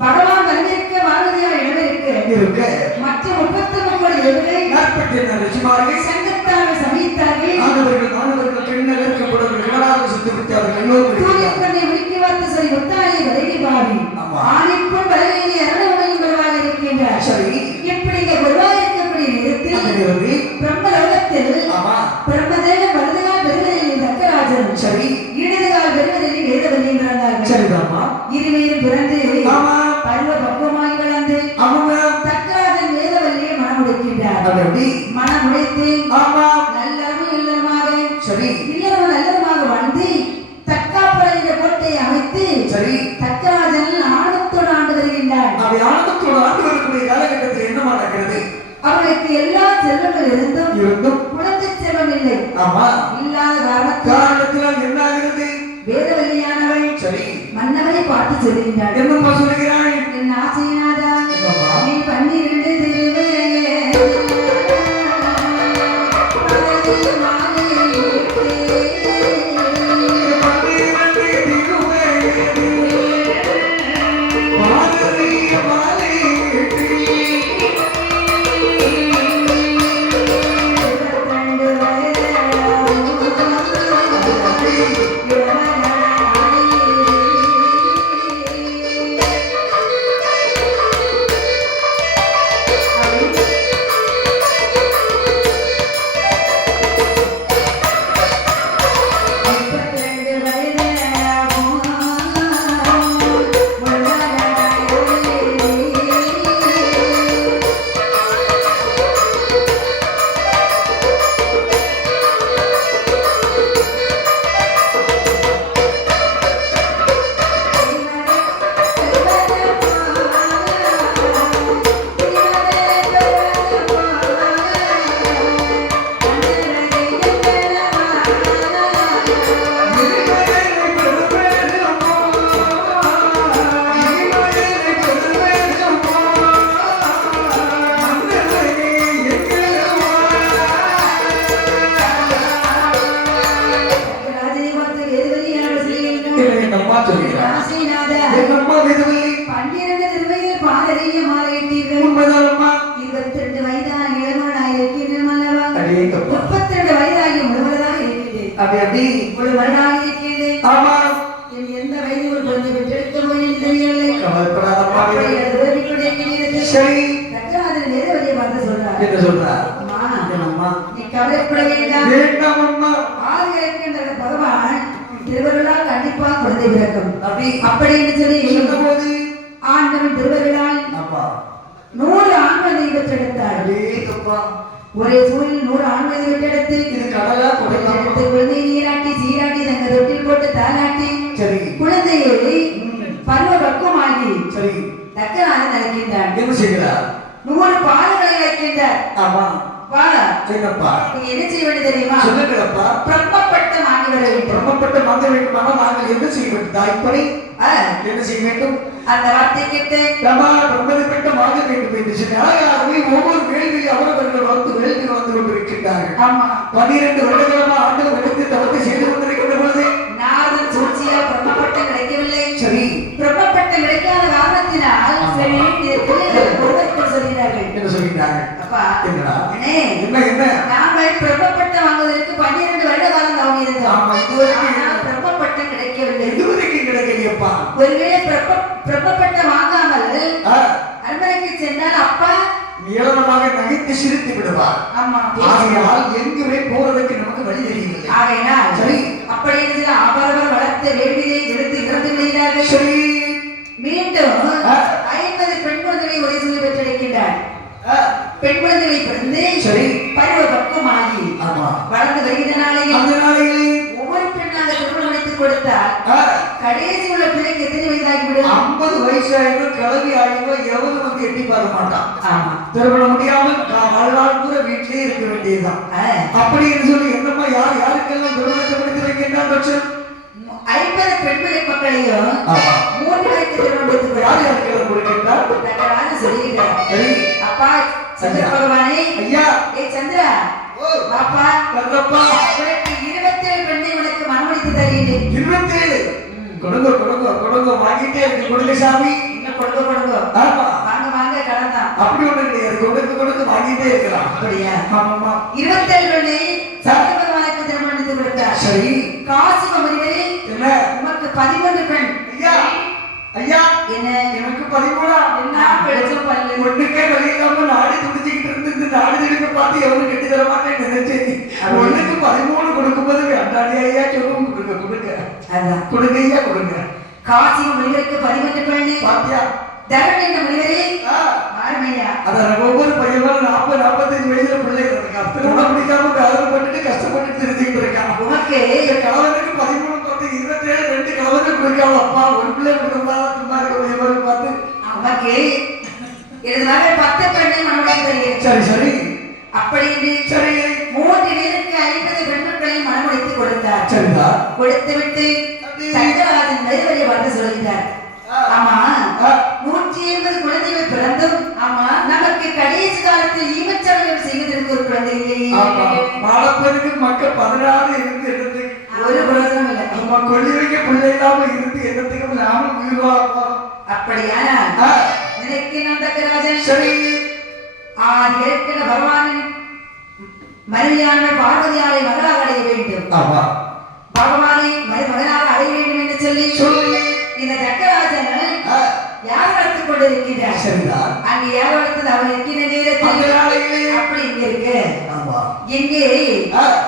பகவான் வந்திருக்க வாழ்வதியார் இடமிருக்க மற்ற 33 எழுதை சங்கத்தால் சமைத்தார்கள். மாணவர்கள் பெண்ணர் இருக்கப்படுவர்கள் இவராக சுத்திவிட்டார்கள். எல்லோரும் தூயப்பண்ணை விரிக்கி வார்த்து சரி ஒத்தாயை விலகி பாடி ஆணிப்பும் விலகிய அரணவனையும் குருவாக இருக்கின்றார். சரி, இப்படி இங்க குருவாக இருக்கக்கூடிய நேரத்தில் பிரம்மலோகத்தில் பிரம்மதேவன் வலதுகால் பெருவரையில் தக்கராஜன் சரி இடதுகால் பெருவரையில் வேதவல்லியும் பிறந்தார்கள். சரிதாமா, இருவரும் பிறந்து பருவ பக்குவமாய் வளர்ந்து தக்கராஜன் வேதவல்லியை மனமுடிக்கின்றார். மனமுடித்து நல்லறமும் இல்லறமாக சரி இல்லறமும் நல்லறமாக வாழ்ந்து தக்காப்புற இந்த கோட்டையை அமைத்து சரி தக்கராஜன் ஆனந்தத்தோடு ஆண்டு வருகின்றார். அவை ஆனந்தத்தோடு ஆண்டு வரக்கூடிய காலகட்டத்தில் என்ன நடக்கிறது? அவர்களுக்கு எல்லா செல்வங்கள் இருந்தும் குழந்தை செல்வம் இல்லை. இல்லாத காரணத்தினால் என்ன ஆகிறது? வேதவல்லியானவள் சரி மன்னவரை பார்த்து சொல்லுகின்றார். என்னம்மா சொல்லுகிறாள்? என் ஆசையினாதா நீ 12 மாலை கவலைப்படாதப்பா. அப்படி அது உதவிக்குரிய நேரத்தில் சரி தக்கராஜன் நேரவதியை பார்த்து சொல்றார், என்ன சொல்றார்? அம்மா, என்னம்மா? நீ கவலைப்பட வேண்டாம். வேண்டாம் அம்மா. ஆதி இருக்கின்ற பகவான் திருவருளால் கண்டிப்பா குழந்தை பிறக்கும் அப்படி அப்படின்னு சொல்லி சொன்னபோது ஆண்டவன் திருவருளால் அப்பா 100 ஆண் குழந்தை பெற்றெடுத்தார். அடேங்கப்பா. ஒரே சூழலில் 100 ஆண் குழந்தை பெற்றெடுத்து இது கடலா குடலா? எடுத்து குழந்தை நீராட்டி சீராட்டி தங்க தொட்டில் போட்டு தாலாட்டி சரி குழந்தையை பருவ பக்குவமாகி சரி தக்கராஜன் அழைக்கின்றார். என்ன செய்கிறார்? 100 பாலங்களை அழைக்கின்றார். ஆமா பால என்னப்பா? நீங்க என்ன செய்ய வேண்டியது தெரியுமா? சொல்லுங்களப்பா. பிரம்மப்பட்டம் வாங்கி வர வேண்டும். பிரம்மப்பட்ட மாற்ற வேண்டுமானால் நாங்கள் என்ன செய்ய வேண்டும்? தாய்ப்படி என்ன செய்ய வேண்டும்? அந்த வார்த்தை கேட்டு பிரம்மப்பட்ட வாங்க வேண்டும் என்று சொல்லி அழகாகவே ஒவ்வொரு வேள்வியில் அவரவர்கள் வேள்வி வந்து கொண்டிருக்கின்றார்கள். ஆமா 12 வருடங்களா ஆண்டுகள் எடுத்து தவத்தை செய்து கொண்டிருக்கின்ற பொழுது நாரதன் சூழ்ச்சியா பிரம்மப்பட்டம் கிடைக்கவில்லை. சரி பிரம்மப்பட்டம் கிடைக்காத காரணத்தினால் சரி இதை பிள்ளைகள் ஒருவருக்குள் சொல்கிறார்கள், என்ன சொல்கிறார்கள்? அப்பா என்னடா? அண்ணே, என்ன என்ன? நாங்கள் பிரம்மப்பட்டம் வாங்குவதற்கு 12 வருட காலம் தவம் இருந்தோம். ஆமா, இதுவரைக்கும் ஆனால் பிரம்மப்பட்டம் கிடைக்கவில்லை. இதுவரைக்கும் கிடைக்கலையப்பா. ஒருவேளை பிரம்மப்பட்டம் வாங்காமல் அரண்மனைக்கு சென்றால் அப்பா ஏளனமாக நகைத்து சிரித்து விடுவார். ஆமா ஆகையால் எங்குமே போறதுக்கு நமக்கு வழி தெரியவில்லை. ஆகையினால் சரி அப்படி என்று அவரவர் வளர்த்த வேள்வியை எடுத்து இறந்து விடுகிறார்கள். சரி மீண்டும் 50 பெண் குழந்தைகளை ஒரே சொல்லி பெற்றெடுக்கின்றார். பெண் குழந்தைகளை பிறந்து சரி பருவ பக்குவமாகி ஆமா வளர்ந்து வருகிற நாளையில் அந்த நாளையில் ஒவ்வொரு பெண்ணாக திருமணம் முடித்துக் கொடுத்தால் கடைசி உள்ள பிள்ளைக்கு எத்தனை வயதாகிவிடும்? 50 வயசு ஆயிரம் கிளவி ஆயிரம் எவரும் வந்து எட்டி பார்க்க மாட்டான். ஆமா திருமணம் முடியாமல் வாழ்நாள் கூட வீட்டிலே இருக்க வேண்டியதுதான். அப்படி என்று சொல்லி என்னமா யாருக்கெல்லாம் திருமணத்தை முடித்து வைக்கின்றான்? 50 பெண் பிள்ளை மக்களையும் ஆமா 3 பேருக்கு திருமணம் முடித்துக் யாருக்கெல்லாம் கொடுக்கின்றார்? கொடுக்கிறார் சொல்லுகிறார். சரி அப்பா சந்திர பகவானே, ஐயா ஏ சந்திரா, பாப்பா கர்ணப்பா உனக்கு 27 பெண்ணை உனக்கு மனமளித்து தருகிறேன். 27 கொடுங்க வாங்கிட்டே இருக்கு. கொடுங்க சாமி. இன்னும் கொடுங்க ஆமா வாங்க வாங்க கடன் தான். அப்படி ஒண்ணு கிடையாது. கொடுங்க வாங்கிட்டே இருக்கலாம். அப்படியா? ஆமாமா 27 பெண்ணை சந்திர பகவானுக்கு திருமணம் முடித்து கொடுத்தார். சரி காசி முனிவரே, என்ன? உமக்கு 11 பெண். ஐயா என்ன எனக்கு 13 என்ன வெளிச்சம் பல்லு ஒண்ணுக்கே வெளியில்லாம நாடு துடிச்சுக்கிட்டு இருந்து இந்த நாடு திரும்ப பார்த்து எவரும் கட்டி தர மாட்டேன்னு நினைச்சேன். ஒண்ணுக்கு 13 கொடுக்கும்போது வேண்டாடி ஐயா சொல்லுவோம். கொடுங்க அதான் கொடுங்க ஐயா கொடுங்க. காசி முனிவருக்கு 11 பெண். பாத்தியா? தரணி என்ற முனிவரே ஆர்மையா அதான் ஒவ்வொரு பையனும் 40-45 வயசுல பிள்ளைகள் இருக்கான். திருமணம் முடிக்காம வேதனை பண்ணிட்டு கஷ்டப்பட்டு தெரிஞ்சுக்கிட்டு இருக்கான். உனக்கு இந்த கணவனுக்கு 13 10 27 2 கணவனுக்கு கொடுக்காம அப்பா ஒரு பிள்ளை கொடுக்கா சும்மா இருக்க பார்த்து உனக்கு எனது மகள் 10 பெண்ணை மனமுடித்து தருகிறேன். சரி சரி அப்படி என்று சரி 3 பேருக்கு 50 பெண் மக்களை மனமுடித்து கொடுத்தார். சரிதா கொடுத்து விட்டு சங்கராஜன் தைவரை வந்து சொல்கிறார், ஆமா 180 குழந்தைகள் பிறந்தும் ஆமா நமக்கு கடைசி காலத்தில் ஈமச்சடங்கு செய்வதற்கு ஒரு குழந்தை இல்லை. மாலப்பனுக்கு மக்கள் 16 இருந்து எடுத்து ஒரு பிரயோஜனம் இல்லை. நம்ம கொள்ளி வைக்க பிள்ளை இல்லாம இருந்து என்னத்துக்கும் நாம உயிர் வாழலாம். அப்படியானால் நினைக்க நான் தக்கராஜன் சரி ஆதி இருக்கிற பகவானின் மரியாதை பார்வதியாரை மகளாக அடைய வேண்டும். ஆமா பகவானை மருமகனாக அடைய வேண்டும் என்று சொல்லி இந்த தக்கராஜன் யார் வளர்த்துக் கொண்டிருக்கிறார்? சரிதான். அங்கே யார் வளர்த்தது? அவர் இருக்கிற நேரத்தில் அப்படி இங்க இருக்கு. இங்கே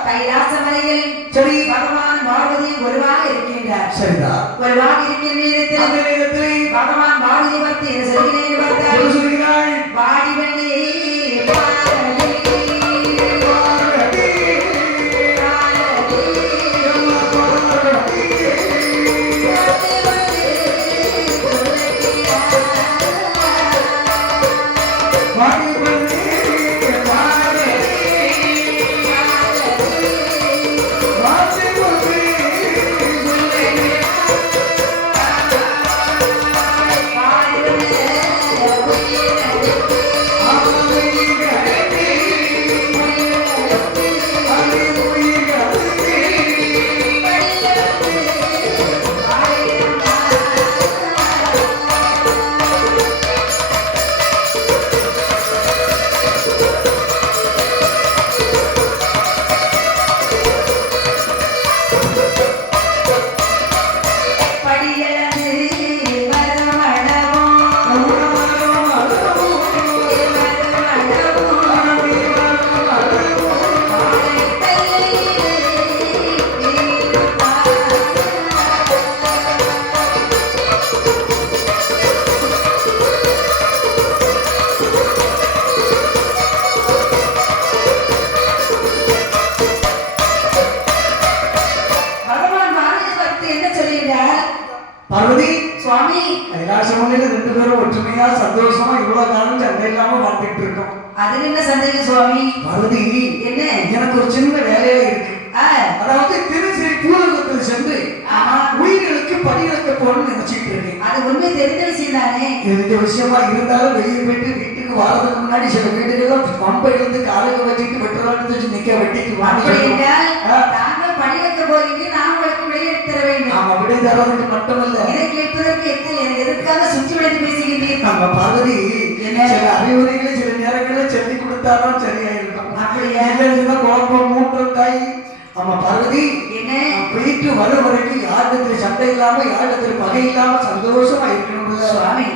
கைலாச மலையில் சரி பகவான் பார்வதி ஒருவாக இருக்கின்றார். சரிதான். ஒருவாக இருக்கிற நேரத்தில் பகவான் பார்வதி பார்த்து என்ன சொல்கிறேன் பார்த்தார்? பாடி வள்ளி சூழ்நிலை ரெண்டு பேரும் ஒற்றுமையா சந்தோஷமா இவ்வளவு காலம் சண்டை இல்லாம வாழ்ந்துட்டு இருக்கோம். அதுல என்ன சந்தேகம் சுவாமி? பார்வதி, என்ன? எனக்கு ஒரு சின்ன வேலையா இருக்கு. அதாவது திருச்சிறை பூலகத்தில் சென்று உயிர்களுக்கு படியிழக்க போகணும்னு நினைச்சிட்டு இருக்கேன். அது உண்மை தெரிந்த விஷயம் தானே. இந்த விஷயமா இருந்தாலும் வெளியே போயிட்டு வீட்டுக்கு வாரதுக்கு முன்னாடி சில வீடுகள் பம்பை இருந்து காலுக்கு வச்சுட்டு வெட்டுறான்னு நிக்க வெட்டிட்டு நாங்கள் படியிழக்க போகிறீங்க, நான் உங்களுக்கு விடையை தர வேண்டும். ஆமா, விடை தரதுக்கு மட்டுமல்ல, இதை கேட்பதற்கு எதற்காக சுற்றி வளைத்து பேசுகின்றீர்கள்? நம்ம பார்வதி சில அறிவுரைகளை சில நேரங்களில் சொல்லி கொடுத்தாலும் சரியா இருக்கும். அப்படியா? குழப்பம் மூன்றும் தாய். ஆமா பார்வதி, என்ன போயிட்டு வரும் வரைக்கும் யாரிடத்துல சண்டை இல்லாம யாரிடத்துல பகை இல்லாம சந்தோஷமா இருக்கணும் சுவாமி.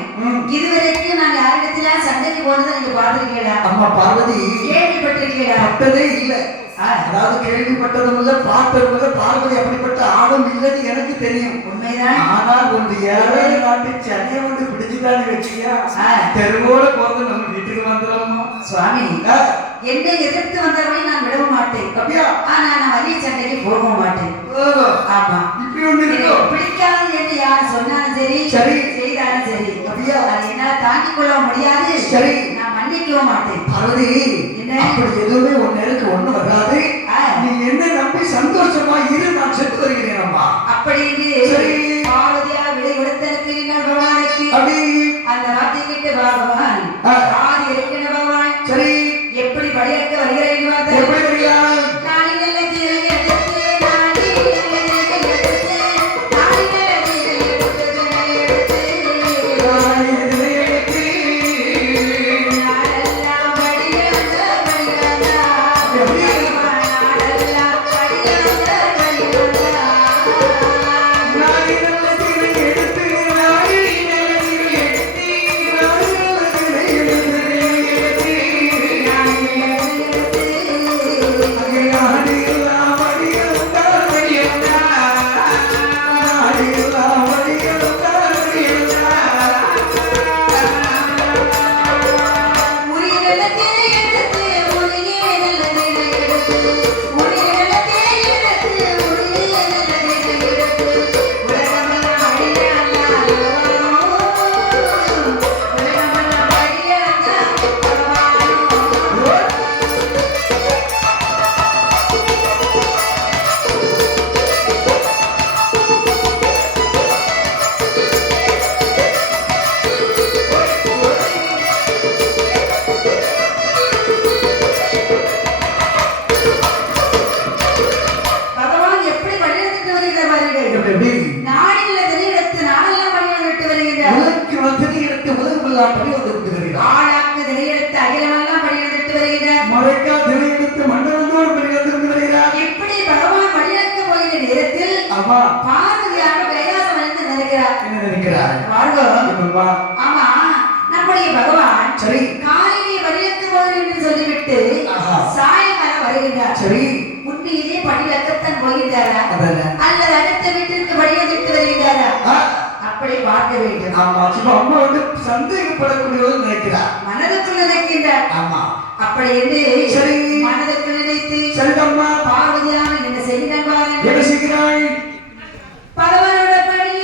இதுவரைக்கும் நான் யாரிடத்துல சண்டைக்கு போனதை நீங்க பார்த்திருக்கீங்களா? அம்மா பார்வதி, கேள்விப்பட்டிருக்கீங்களா? பட்டதே இல்லை. அதாவது கேள்விப்பட்டதும் இல்ல, பார்த்ததும் இல்ல. பார்வதி அப்படிப்பட்ட ஆளும் இல்லைன்னு எனக்கு தெரியும். உண்மைதான். ஆனால் ஒரு ஏழை நாட்டு சனியை வந்து பிடிச்சுட்டான்னு வச்சியா, தெருவோட போறது நம்ம வீட்டுக்கு வந்துடலாமா? சுவாமி, என்னை எதிர்த்து வந்தவரை நான் விடவும் மாட்டேன். அப்படியா? ஆனா நான் வலிய சண்டைக்கு போகவும் மாட்டேன். ஆமா, இப்படி ஒண்ணு இருக்கும். பிடிக்காது என்று யார் சொன்னாலும் சரி, சரி செய்தாலும் சரி, அப்படியா? அதை என்னால தாங்கிக் கொள்ள முடியாது. சரி, நான் மன்னிக்கவும் மாட்டேன். பார்வதி, என்ன அப்படி எதுவுமே ஒன்னு ஒண்ணு வராது. நீ என்ன நம்பி சந்தோஷமா இரு, நான் செத்து வருகிறேன். அம்மா அப்படி சரி. பார்வதியா விடை கொடுத்தனுக்கு பகவானுக்கு அப்படி அந்த வார்த்தை கேட்டு பகவான் ஆதி இருக்கிற பகவான் சரி எப்படி படியக்க வருகிறேன் எப்படி வருகிறான்? நாடி நல்ல தீரை எடுத்து, நாடி நல்ல தீரை எடுத்து, நாடி நல்ல தீரை எடுத்து, நாடெல்லாம் படியந்த படியந்தா, நாடெல்லாம் படியந்த படியந்தா. ஆமா, நம்முடைய பகவான் சரி காலையிலே வழியக்கு போகிறேன் என்று சொல்லிவிட்டு சாயங்காலம் வருகின்றார். சரி, உண்மையிலே படியிலக்கத்தான் போகின்றாரா அல்லது அடுத்த வீட்டிற்கு வழியதிட்டு வருகின்றாரா? அப்படி பார்க்க வேண்டும். ஆமா, சும்மா அம்மா வந்து சந்தேகப்படக்கூடியவர்கள் நினைக்கிறார், மனதுக்குள் நினைக்கின்றார். ஆமா, அப்படி என்று சரி மனதுக்குள் நினைத்து சரிதம்மா பார்வதியாக என்ன செய்கிறான்? என்ன செய்கிறாய்? பகவானோட படிய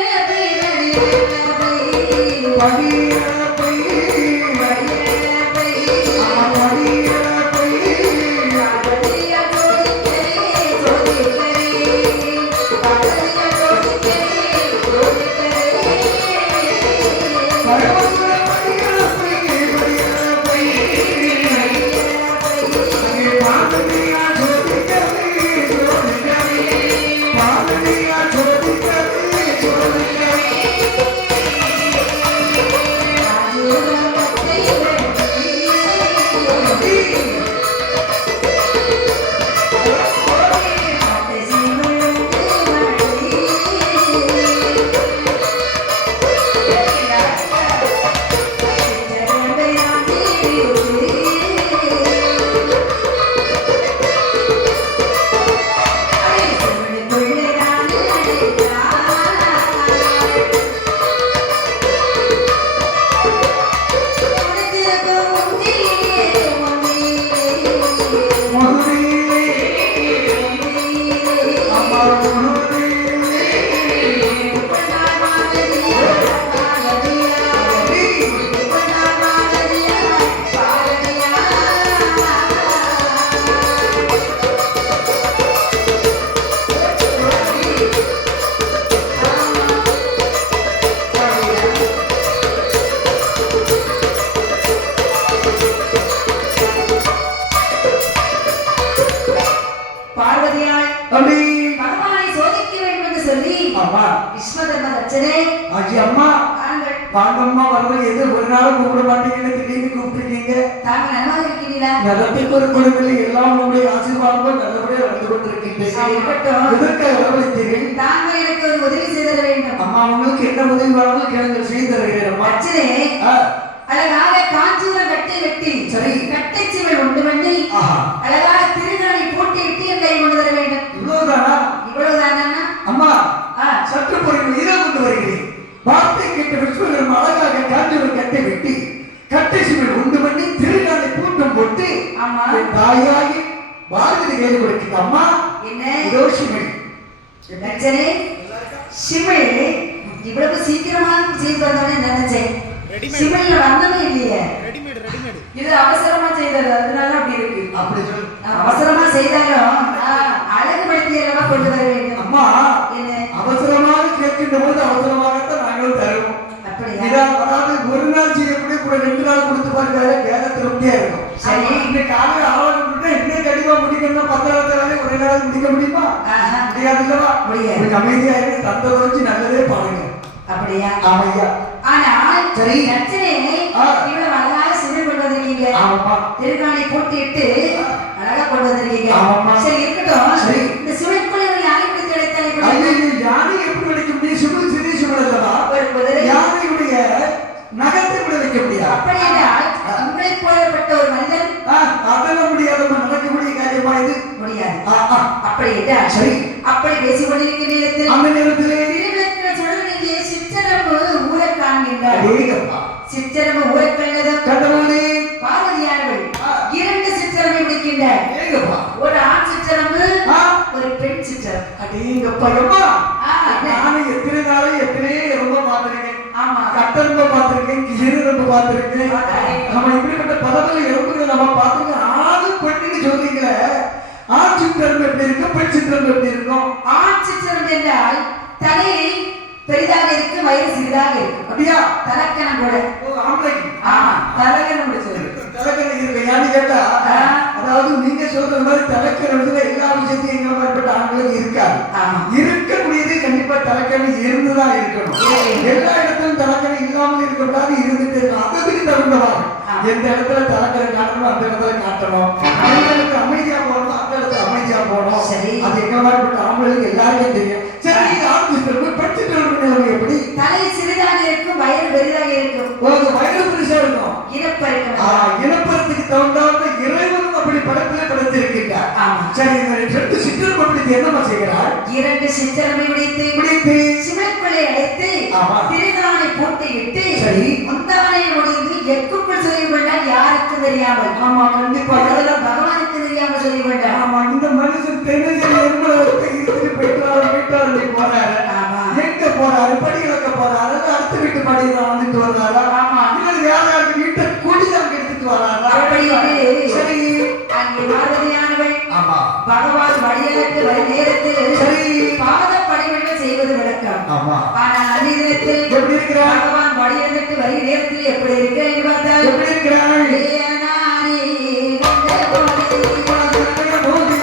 Thank you. தச்சனே ஆச்சி அம்மா வாருங்கள். வாங்கம்மா வருவது எது ஒரு நாளும் கூப்பிட மாட்டீங்கன்னு திடீர்னு கூப்பிட்டுருக்கீங்க. தாங்கள் நலமாக இருக்கிறீர்களா? நலத்துக்கு ஒரு குடும்பத்தில் எல்லாம் உங்களுடைய ஆசீர்வாதமும் நல்லபடியாக நடந்து கொண்டிருக்கின்றேன். சரி, இருக்கட்டும். இதற்காக வரவழைத்தீர்கள். தாங்கள் எனக்கு ஒரு உதவி செய்து தர வேண்டும். அம்மா உங்களுக்கு என்ன உதவி வேணாலும் கேளுங்கள், செய்து தருகிறேன் அம்மா. தச்சனே ஆ, அழகாக காஞ்சூரம் கட்டை வெட்டி சரி. கட்டை சீவல் உண்டு பண்ணி ஆஹா, அழகாக திருநாளை போட்டு இட்டு என் கை கொண்டு தர வேண்டும். இவ்வளவுதானா? இவ்வளவுதானா? அம்மா ஆ, சற்று பொறுமை இதோ கொண்டு வருகிறேன். வார்த்தை கேட்ட விஸ்வகரம் அழகாக காஞ்சூரம் கட்டை வெட்டி கட்டை சிவில் உண்டு பண்ணி திருநாளை கூட்டம் போட்டு ஆமா. என் தாயாகி பாரதி கைது கொடுக்குது. அம்மா என்ன இதோ சிவில். தச்சனே சிமிழ் இவ்வளவு சீக்கிரமாக செய்து வந்தோன்னு நினைச்சேன். சிமிழ்ல வந்தமே இல்லையே. இது அவசரமா செய்தது, அதனால அப்படி இருக்கு. அப்படி சொல்லு. அவசரமா செய்தாலும் அழகுபடுத்தியல்லவா கொண்டு வர வேண்டும். அம்மா என்ன அவசரமாக கேட்கின்ற போது அவசரமாகத்தான் நாங்களும் தருவோம். அப்படியா? அதாவது ஒரு நாள் செய்யக்கூடிய கூட 2 நாள் கொடுத்து பாருங்க, வேக திருப்தியா இருக்கும். சரி. இன்னைக்கு காலையில் ஆவணம் இன்னும் கண்டிப்பா முடிக்கணும். 10 வேலை ஒரே நாள் முடிக்க முடியுமா? ஆஹா. முடியாது இல்லவா? முடியாது. கொஞ்சம் அமைதியா இருக்கு, தந்ததை வச்சு நல்லதே பாருங்க. அப்படியா? ஆமையா. ஆனால் சரி. தச்சனே ஆ. இவ்வளவு அழகாக சிமிழ் கொண்டு வந்திருக்கீங்க. ஆமாம்மா. திருநாளை போட்டு இட்டு அழகா கொண்டு வந்திருக்கீங்க. ஆமாம்மா. சரி, இருக்கட்டும். சரி. இந்த சிமிழ்க்குள்ள ஒரு யானை பிடித்து எடுத்தாலே கூட ஐயோ, யானை எப்படி வைக்க முடியும்? சிமிழ் சிறிய சிமிழ் அல்லவா? ஒரு குதிரை யானையுடைய நகத்தை கூட வைக்க முடியாது. அப்படி என்றால் உங்களை போலப்பட்ட ஒரு மனிதன் அதெல்லாம் முடியாதம்மா, நடக்கக்கூடிய காரியமா இது? முடியாது. ஆ, ஆ. அப்படி என்றால் சரி. அப்படி பேசிக் கொண்டிருக்கிற நேரத்தில் அந்த நேரத்திலே திருவிளக்கிற சுடரிலே சிற்றரம்பு ஊரக் காண்கின்றார். அடேங்கப்பா. சிற்றரம்பு ஊரக் கண்டதும் கண்டபோதே பார்வதியானவள் 2 சிற்றரம்பை பிடிக்கின்றார். அடேங்கப்பா. ஒரு ஆண் சிற்றரம்பு, ஆ. ஒரு பெண் சிற்றரம்பு. அடேங்கப்பா. எம்மா, ஆ, என்ன? நானும் எத்தனை நாளும் எத்தனையோ ரொம்ப பார்த்திருக்கேன். ஆமா. கட்டெரும்பு பார்த்திருக்கேன், கிரும்பு பார்த்திருக்கேன். நம்ம இப்படிப்பட்ட பதவியில் எறும்புகள் நம்ம பார்த்திருக்கோம். ஆணு பெண்ணுன்னு சொல்றீங்களே, ஆண் சித்திரம் எப்படி இருக்கும், பெண் சித்திரம் எப்படி இருக்கும்? ஆண் சிற்றரம்பு என்றால் தலை பெரிதாக இருக்கு, வயிறு சிறிதாக இருக்கு. அப்படியா? தலக்கணம் கூட. ஓ, ஆம்பளைக்கு. ஆமா, தலக்கணம் முடிச்சது. தலைக்கணை இருக்கு. ஏன்னு கேட்டா, ஆ. அதாவது நீங்க சொல்ற மாதிரி தலைக்கணத்துல எல்லா விஷயத்தையும் எங்களை மாதிரிப்பட்ட ஆண்களுக்கு இருக்காது. ஆமா. இருக்கக்கூடியது கண்டிப்பா தலைக்கணி இருந்துதான் இருக்கணும். எல்லா இடத்திலும் தலைக்கணி இல்லாமல் இருக்கக்கூடாது, இருந்துட்டு இருக்கணும். அதுக்கு தகுந்தவா எந்த இடத்துல தலைக்கணி காட்டணும் அந்த இடத்துல காட்டணும். அந்த இடத்துல அமைதியா போகணும், அந்த இடத்துல அமைதியா போகணும். சரி. அது எங்க மாதிரிப்பட்ட ஆண்களுக்கு எல்லாருக்கும் தெரியும். சரி, இது ஆரம்பிச்சிட்டு படிச்சுட்டு நிலைமை எப்படி? தலை சிறிதாக இருக்கும், வயிறு பெரிதாக இருக்கும். உங்களுக்கு வயது பெருசா இருக்கும். இனப்பெருக்கம். இனப்பெருத்துக்கு தகுந்தாத இறைவனும் அப்படி படத்திலே படைத்திருக்கின்றார். ஆமா. சரி, இந்த 2 சிற்றரம்பு அப்படி என்னமா செய்கிறார்? 2 சிற்றரம்பை பிடித்து சிமைக்குள்ளே அடைத்து ஆமா. திருநாளை போட்டு இட்டு சரி. முந்தானை முடிந்து எக்குக்குள் சொல்லிக் கொண்டால் யாருக்கு தெரியாமல். ஆமா, கண்டிப்பா. அதெல்லாம் பகவானுக்கு தெரியாமல் சொல்லிக் கொண்டார். ஆமா, இந்த மனுஷன் தென்னஞ்சேரி எறும்புல இருந்து போயிட்டாரு போறாரு. ஆமா. எங்க போறாரு? படி இழக்க போறாரு. அடுத்த வீட்டு படியில வந்துட்டு வர்றாரா? ஆமா. இல்ல வேற யாருக்கு வீட்டை குடிதான் எடுத்துட்டு வர்றாரா? அப்படி இது. சரி. அங்கே பார்வதியானவள் ஆமா. பகவான் வழியனுக்கு வர நேரத்தில் சரி. பாத பணிவிடை செய்வது விளக்கம். ஆமா. ஆனால் அந்த நேரத்தில் எப்படி இருக்கிறார்? பகவான் வழியனுக்கு வர நேரத்தில் எப்படி இருக்கிறேன் என்று பார்த்தால் எப்படி இருக்கிறார்? ஏனானே கண்ட போது, கண்ட போது,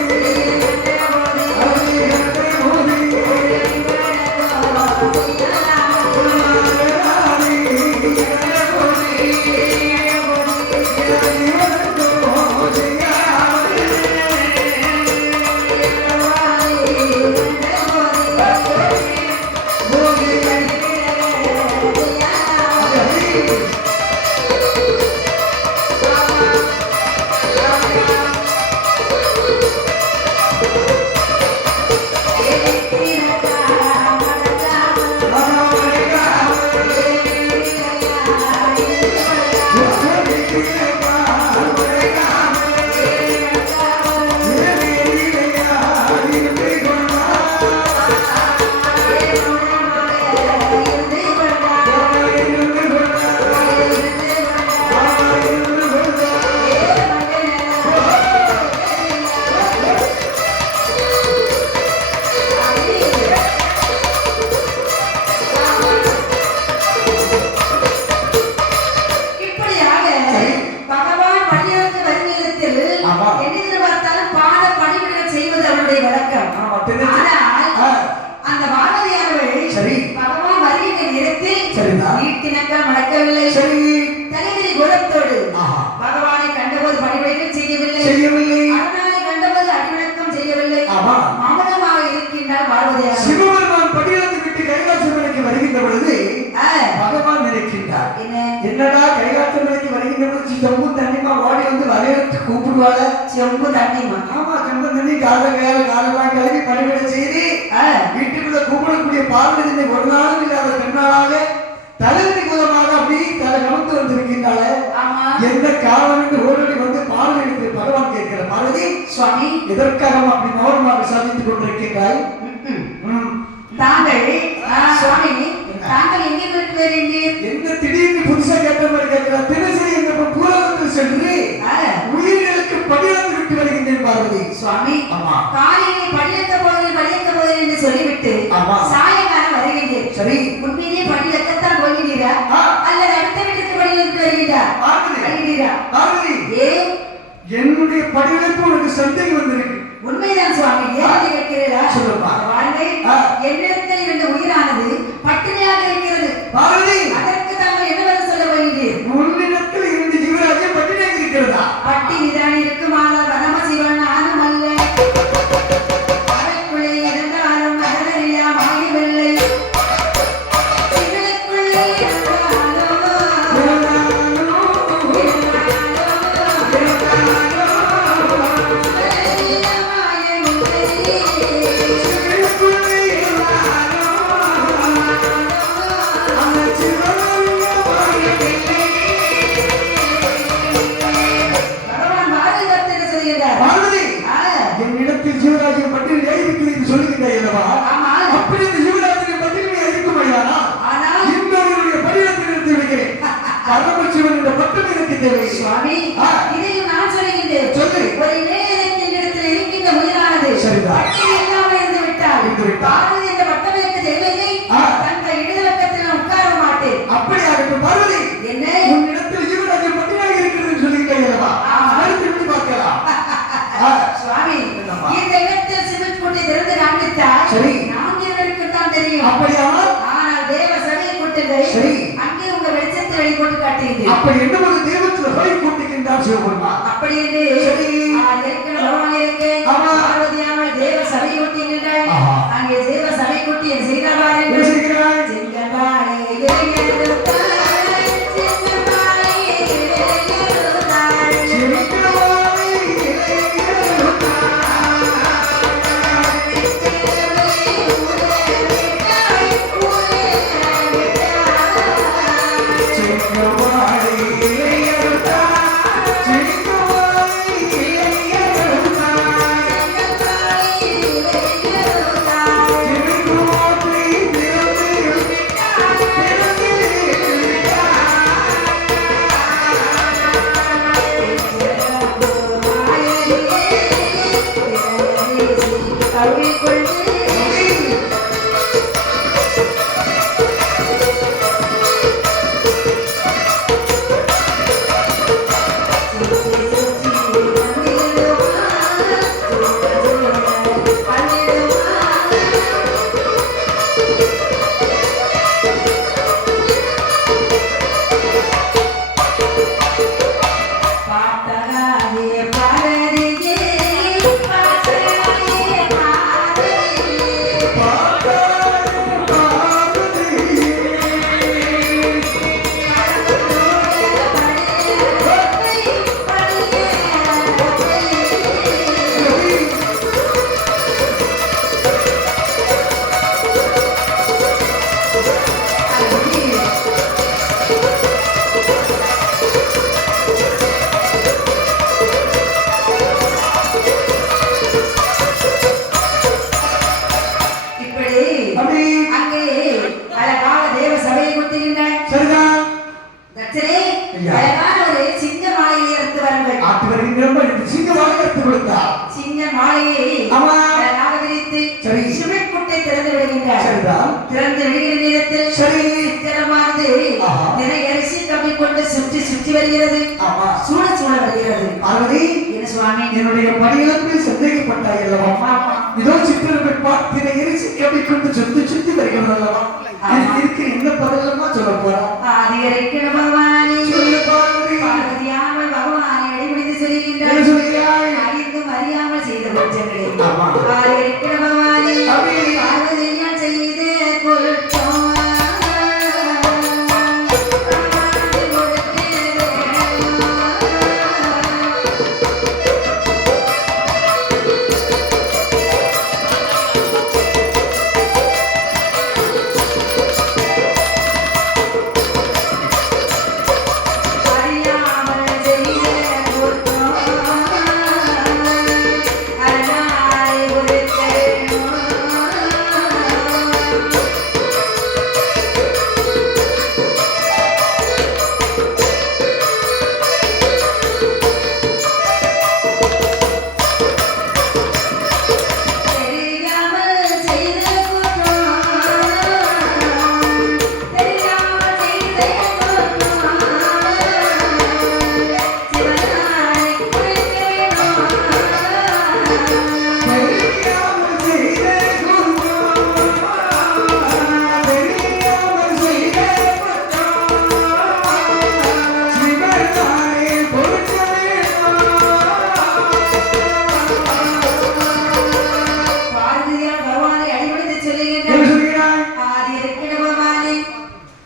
கைகாற்றமலைக்கு வருகின்ற போது செம்பு தண்ணிமா ஓடி வந்து வரவேற்று கூப்பிடுவாள். செம்பு தண்ணிமா. ஆமா, செம்பு தண்ணி காலெல்லாம் கழுவி பணிவிட செய்து வீட்டுக்குள்ள கூப்பிடக்கூடிய பார்வதி ஒரு நாளும் இல்லாத பெண்ணாளாக தலைவரி மூலமாக அப்படி தலை கமந்து வந்திருக்கின்றாள். எந்த காரணம் என்று ஓடோடி வந்து பார்வதி பகவான் கேட்கிற பார்வதி சுவாமி எதற்காக அப்படி மௌனமாக விசாரித்துக் கொண்டிருக்கின்றாய்? தாங்கள் சுவாமி தாங்கள் எங்கே போயிட்டு வருகிறீர்கள்? என்ன திடீர்னு புதுசா கேட்ட மாதிரி கேட்கிறார். தினசரி எங்க பூலகத்தில் சென்று உயிர்களுக்கு படியெடுத்து விட்டு வருகின்றேன் பார்வதி. சுவாமி காலையிலே படியேற்ற போகிறேன் என்று சொல்லிவிட்டு சாயங்காலம் வருகின்றேன். சரி, உண்மையிலே படியேற்கத்தான் போகிறீரா அல்லது அடுத்த வீட்டுக்கு படியேற்று வருகிறீரா? என்னுடைய படியெடுப்பு உனக்கு சந்தேகம் வந்திருக்கு. உண்மைதான் சுவாமி. ஏன் கேட்கிறீரா? சொல்லுப்பா. வாழ்க்கை என்னிடத்தில் இருந்த உயிரானது பட்டினியாக இருக்கிறது பார்வதி. அதற்கு தாங்கள் என்ன பதில் சொல்ல போகிறீர்கள்? உன்னிடத்தில் இருந்த ஜீவராஜ்யம் பட்டினியாக இருக்கிறதா? பட்டினி தான் இருக்குமானால் பரமசிவன் நானும் அல்ல. அறைக்குள்ளே இருந்தாலும் அதனறியாம் ஆகிவில்லை. சிவனுக்குள்ளே என்னிடத்தில் ஜீவராஜ்யம் பட்டியல் இருக்கிறது என்று சொல்லுகின்றாய் அல்லவா? அப்படி இந்த ஜீவராஜ்யம் பட்டியல் இருக்குமையானா இன்னொருடைய படிவத்தில் எடுத்து விடுகிறேன். பரமசிவன் என்ற பட்டம் எனக்கு தேவை. சுவாமி இதையும் நான் சொல்லுகின்றேன். சொல்லு. ஒரு நேரத்தில் இடத்தில் இருக்கின்ற உயிரானது பட்டினி இல்லாமல் இருந்து விட்டால் பார்வதி இந்த பட்டம் எனக்கு தேவையில்லை. தங்கள் இடது பக்கத்தில் நான் உட்கார மாட்டேன். அப்படியாகட்டும் பார்வதி. என்ன உன்னிடத்தில் ஜீவராஜ்யம் பட்டியலாக இருக்கிறது என்று சொல்லுகின்றாய் அல்லவா? அடுத்து விட்டு பார்க்கலாம். சுவாமி இந்த இடத்தில் சிமெண்ட் போட்டு திறந்து காண்பித்தால் சரி, நாம் இருவருக்கு தான் தெரியும். அப்படியானால் ஆனால் தேவ சபையை கூட்டுங்கள். சரி, அங்கே உங்க வெளிச்சத்தை வெளிப்பட்டு காட்டுகிறேன். அப்படி என்னும் தேவத்தில் வரை கூட்டுகின்றார் சிவபெருமா. அப்படி என்று இருக்கிற பகவான் இருக்கு. பார்வதியாமல் தேவ சபை கூட்டுகின்றாள். அங்கே தேவ சபை கூட்டி என் செய்கிறார். செங்கபாலே இளைஞருத்தாள். திறந்து விடுகிற நேரத்தில் சித்திரமானது நிறைய அரிசி கம்பி கொண்டு சுற்றி சுற்றி வருகிறது. சூழ சூழ வருகிறது. பார்வதி, என்ன சுவாமி, என்னுடைய பணியிடத்தில் சந்தேகப்பட்டாய் அல்லவா? இதோ சித்திரமை பார்க்கிற அரிசி கம்பி கொண்டு சுற்றி சுற்றி வருகிறது அல்லவா? இதுக்கு என்ன பதிலமா சொல்ல போறா? அதிகரிக்கிற பகவானே